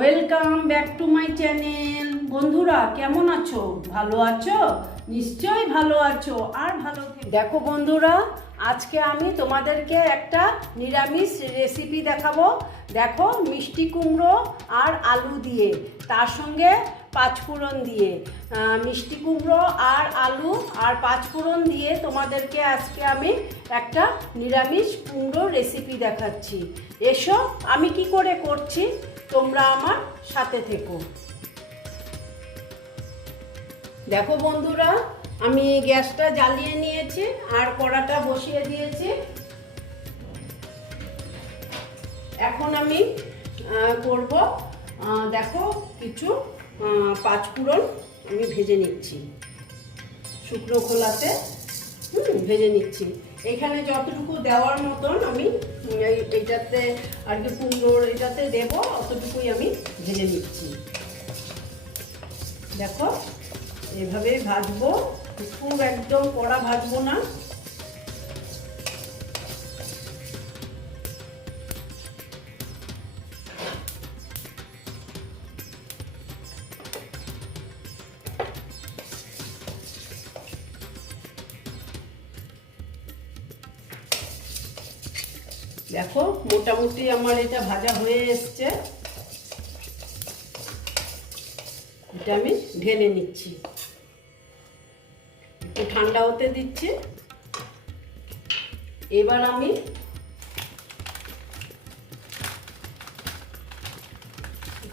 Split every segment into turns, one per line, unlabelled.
Welcome back to my channel বন্ধুরা, কেমন আছো? ভালো আছো? নিশ্চয়ই ভালো আছো। আর ভালো দেখো বন্ধুরা, আজকে আমি তোমাদেরকে একটা নিরামিষ রেসিপি দেখাবো। দেখো, মিষ্টি কুমড়ো আর আলু দিয়ে, তার সঙ্গে পাঁচফোড়ন দিয়ে। মিষ্টি কুমড়ো আর আলু আর পাঁচফোড়ন দিয়ে তোমাদেরকে আজকে আমি একটা নিরামিষ কুমড়ো রেসিপি দেখাচ্ছি। এসো, আমি কি করে করছি? তোমরা আমার সাথে থেকো। দেখো বন্ধুরা আমি গ্যাসটা জ্বালিয়ে নিয়েছি আর কড়াটা বসিয়ে দিয়েছি। এখন আমি করব দেখো কিছু পাঁচফোড়ন আমি ভেজে নিচ্ছি। শুকনো খোলাতে হুম, ভেজে নিচ্ছি। এখানে যতটুকু দেওয়ার মতন আমি এইটাতে আর কি কুমড়োর এটাতে দেবো, অতটুকুই আমি ভেজে নিচ্ছি। দেখো, এভাবে ভাজবো, খুব একদম কড়া ভাজবো না। দেখো, মোটামুটি আমার এটা ভাজা হয়ে এসছে। এটা আমি ঢেলে নিচ্ছি। একটু ঠান্ডা হতে দিচ্ছি। এবার আমি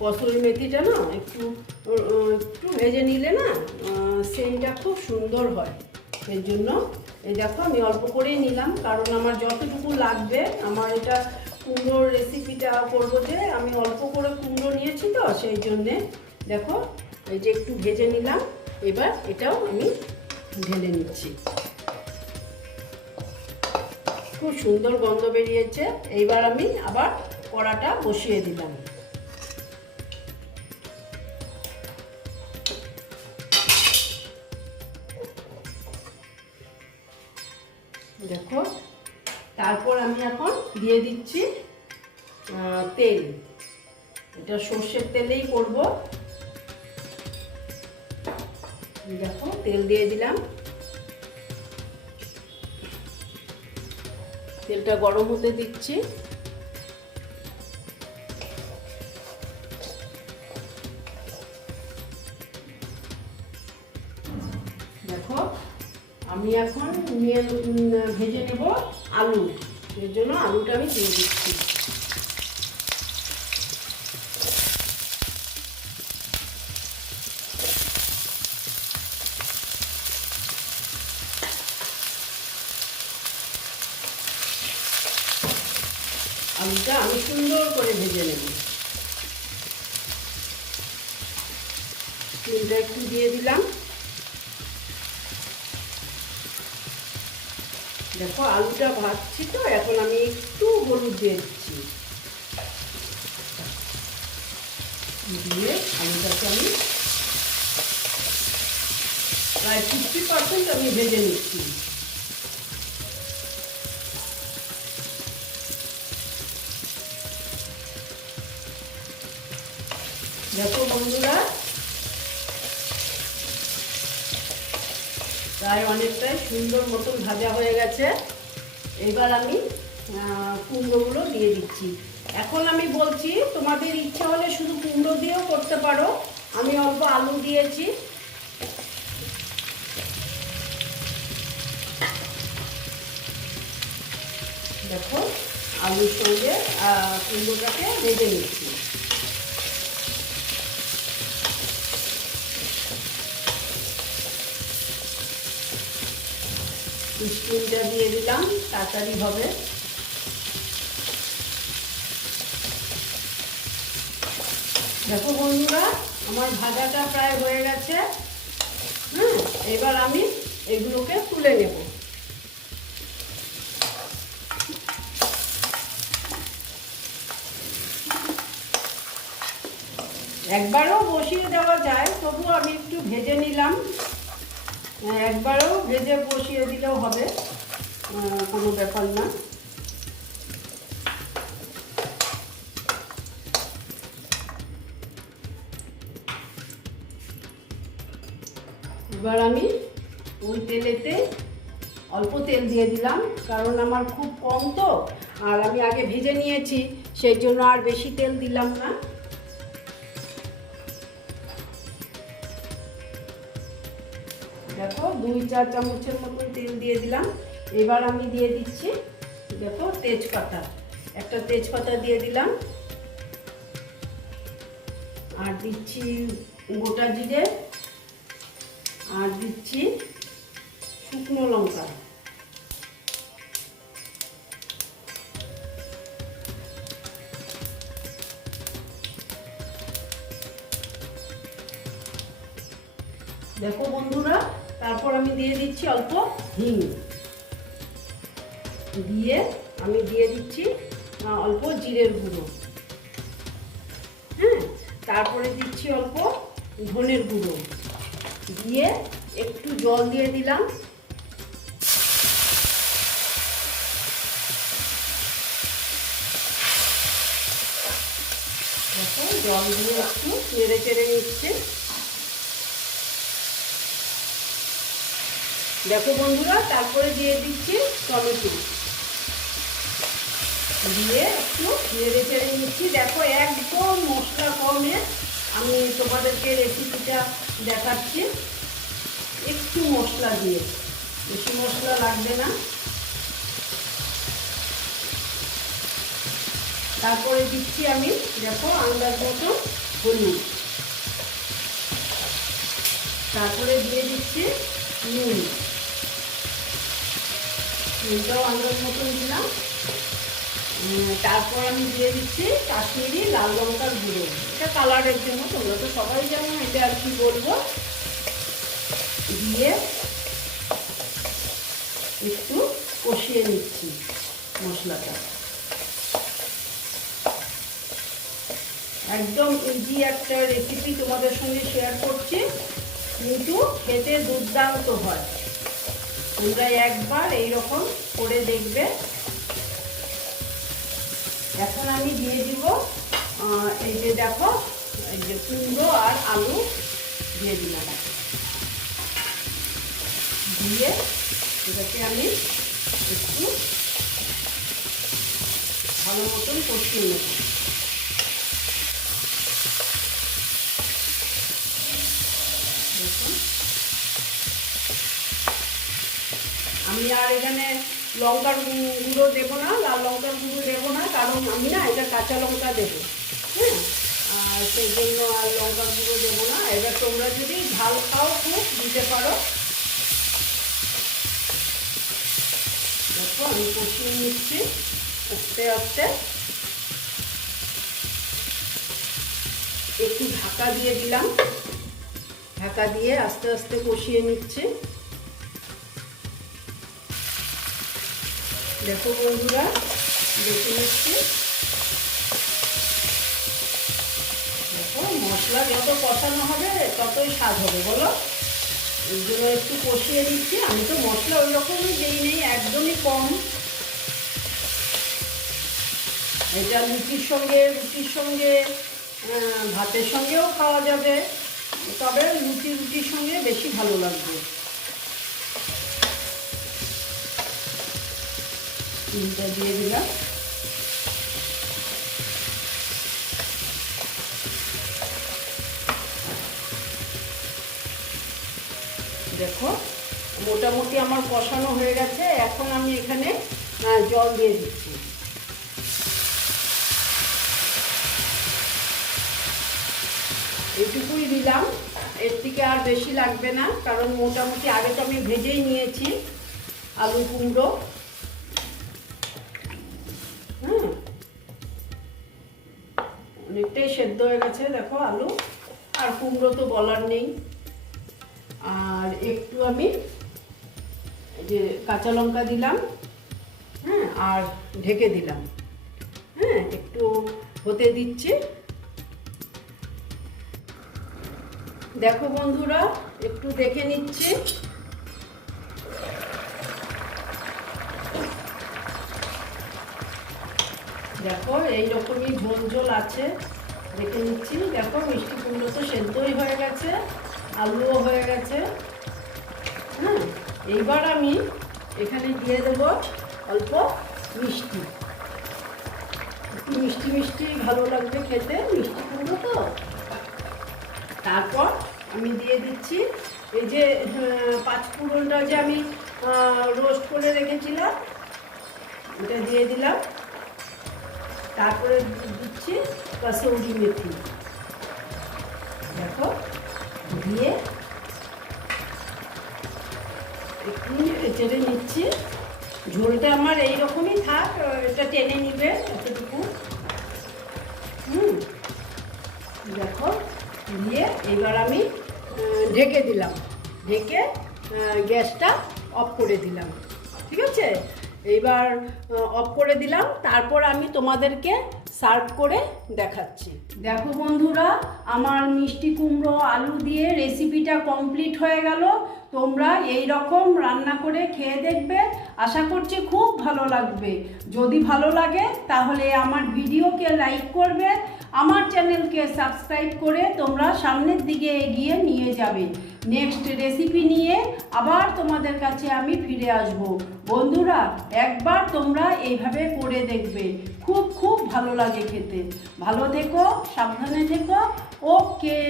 কসুরি মেথিটা না, একটু একটু ভেজে নিলে না সেন্টটা খুব সুন্দর হয়। এর জন্য। এই দেখো, আমি অল্প করেই নিলাম, কারণ আমার যতটুকু লাগবে, আমার এটা কুমড়োর রেসিপিটা করব যে, আমি অল্প করে কুমড়ো নিয়েছি তো, সেই জন্যে। দেখো, এই যে একটু ভেজে নিলাম, এবার এটাও আমি ঢেলে নিচ্ছি। খুব সুন্দর গন্ধ বেরিয়েছে, এইবার আমি আবার কড়াটা বসিয়ে দিলাম। দিয়ে দিচ্ছি তেল। এটা সর্ষের তেলেই করব। দেখো, তেল দিয়ে দিলাম। তেলটা গরম হতে দিচ্ছি। দেখো, আমি এখন নিয়ে ভেজে নেব আলু। এর জন্য আলুটা আমি দিয়ে দিচ্ছি। আলুটা আমি সুন্দর করে ভেজে নেব। তেলটা একটু দিয়ে দিলাম। দেখো, আলুটা ভাজছি তো, এখন আমি একটু হলুদ দিয়ে দিচ্ছি। দিয়ে আলুটাকে আমি প্রায় ফিফটি পার্সেন্ট আমি ভেজে নিচ্ছি। দেখো বন্ধুরা প্রায় অনেকটাই সুন্দর মতন ভাজা হয়ে গেছে। এবার আমি কুমড়োগুলো দিয়ে দিচ্ছি। এখন আমি বলছি, তোমাদের ইচ্ছা হলে শুধু কুমড়ো দিয়েও করতে পারো। আমি অল্প আলু দিয়েছি। দেখো, আলুর সঙ্গে কুমড়োটাকে ভেজে নিচ্ছি। স্পুনটা দিয়ে দিলাম তাড়াতাড়ি হবে। দেখো বন্ধুরা আমার ভাজাটা প্রায় হয়ে গেছে। হুম এবার আমি এগুলোকে তুলে নেব। একবারও বসিয়ে দেওয়া যায় তবু আমি একটু ভেজে নিলাম। হ্যাঁ, একবারও ভেজে বসিয়ে দিলেও হবে কোনো ব্যাপার না। এবার আমি ওই তেলেতে অল্প তেল দিয়ে দিলাম, কারণ আমার খুব কম তো, আর আমি আগে ভেজে নিয়েছি, সেই জন্য আর বেশি তেল দিলাম না। দুই চার চামচের মতন তেল দিয়ে দিলাম। এবার আমি দিয়ে দিচ্ছি, দেখো, তেজপাতা। একটা তেজপাতা দিয়ে দিলাম। আর দিচ্ছি গোটা জিরে। আর দিচ্ছি শুকনো লঙ্কা। দেখো বন্ধুরা তারপর আমি দিয়ে দিচ্ছি অল্প হিং। দিয়ে আমি দিয়ে দিচ্ছি অল্প জিরের গুঁড়ো। হ্যাঁ তারপরে দিচ্ছি অল্প ধনের গুঁড়ো। দিয়ে একটু জল দিয়ে দিলাম। জল দিয়ে একটু নেড়ে চেড়ে নিচ্ছে। দেখো বন্ধুরা, তারপরে দিয়ে দিচ্ছি টমেটো। দিয়ে একটু নেড়ে চেড়ে নিচ্ছি। দেখো একদম মশলা কমে আমি তোমাদেরকে রেসিপিটা দেখাচ্ছি। একটু মশলা দিয়ে, বেশি মশলা লাগবে না। তারপরে দিচ্ছি আমি, দেখো আন্দাজ মতো হলুদ। তারপরে দিয়ে দিচ্ছি নুন। নুনটাও আন্দাজ মতন দিলাম। তারপর আমি দিয়ে দিচ্ছি কাশ্মীরি লাল লঙ্কার গুঁড়ো। এটা কালারের জন্য, তোমরা তো সবাই জানো এটা আর কি বলব। দিয়ে একটু কষিয়ে নিচ্ছি মশলাটা। একদম ইজি একটা রেসিপি তোমাদের সঙ্গে শেয়ার করছি, কিন্তু খেতে দুর্দান্ত হয়। তোমরা একবার এইরকম করে দেখবে। এখন আমি দিয়ে দিব এই যে দেখো, এই যে কুমড়ো আর আলু দিয়ে দিলাম। দিয়ে এটাকে আমি একটু ভালো মতন কষিয়ে নেব। আমি আর এখানে লঙ্কার গুঁড়ো দেবো না, লাল লঙ্কার গুঁড়ো দেবো না, কারণ আমি না এটা কাঁচা লঙ্কা দেবো হ্যাঁ? আর সেই জন্য আর লঙ্কার গুঁড়ো দেবো না। এবার তোমরা যদি ঝাল খাও খুব, দিতে পারো। দেখো, আমি কষিয়ে নিচ্ছি, আস্তে আস্তে। একটু ঢাকা দিয়ে দিলাম। ঢাকা দিয়ে আস্তে আস্তে কষিয়ে নিচ্ছি। দেখো বন্ধুরা, দেখে নিচ্ছি। দেখো, মশলা যত কষানো হবে, ততই স্বাদ হবে, বলো? জন্য একটু কষিয়ে দিচ্ছি আমি তো মশলা ওই রকমই দিই নেই, একদমই কম। এটা লুচির সঙ্গে, রুটির সঙ্গে ভাতের সঙ্গেও খাওয়া যাবে। তবে লুচি রুটির সঙ্গে বেশি ভালো লাগবে। চিনিটা দিয়ে দিলাম। দেখো, মোটামুটি আমার কষানো হয়ে গেছে। এখন আমি এখানে জল দিয়ে দিচ্ছি। এটুকুই দিলাম। এর থেকে আর বেশি লাগবে না, কারণ মোটামুটি আগে তো আমি ভেজেই নিয়েছি আলু কুমড়ো। অনেকটাই সেদ্ধ হয়ে গেছে, দেখো আলু। আর কুমড়ো তো বলার নেই। আর একটু আমি যে কাঁচা লঙ্কা দিলাম হ্যাঁ আর ঢেকে দিলাম। হ্যাঁ একটু হতে দিচ্ছি। দেখো বন্ধুরা, একটু দেখে নিচ্ছি। দেখো এই রকমই ঝোল ঝোল আছে। দেখে নিচ্ছি। দেখো মিষ্টি কুমড়ো তো সেদ্ধই হয়ে গেছে আলুও হয়ে গেছে। হ্যাঁ এইবার আমি এখানে দিয়ে দেব অল্প মিষ্টি। একটু মিষ্টি মিষ্টি ভালো লাগবে খেতে মিষ্টি কুমড়ো তো। তারপর আমি দিয়ে দিচ্ছি এই যে আহ, পাঁচ ফোড়নটা যে আমি রোস্ট করে রেখেছিলাম ওটা দিয়ে দিলাম। তারপরে দিচ্ছি কসৌরি মেথি। দেখো, দিয়ে একটু চেড়ে নিচ্ছি। ঝোলটা আমার এইরকমই থাক, এটা টেনে নিবে এতটুকু। হুম, দেখো, দিয়ে এবার আমি ঢেকে দিলাম। ঢেকে গ্যাসটা অফ করে দিলাম। ঠিক আছে? এইবার অফ করে দিলাম। তারপর আমি তোমাদেরকে সার্ভ করে দেখাচ্ছি। দেখো বন্ধুরা, আমার মিষ্টি কুমড়ো আলু দিয়ে রেসিপিটা কমপ্লিট হয়ে গেল। তোমরা এই রকম রান্না করে খেয়ে দেখবে। আশা করছি খুব ভালো লাগবে। যদি ভালো লাগে, তাহলে আমার ভিডিওকে লাইক করবে, আমার চ্যানেলকে সাবস্ক্রাইব করে তোমরা সামনের দিকে এগিয়ে নিয়ে যাবে। নেক্সট রেসিপি নিয়ে আবার তোমাদের কাছে আমি ফিরে আসব। বন্ধুরা, একবার তোমরা এইভাবে করে দেখবে। খুব খুব ভালো লাগে খেতে। ভালো থেকো, সাবধানে থেকো। ওকে।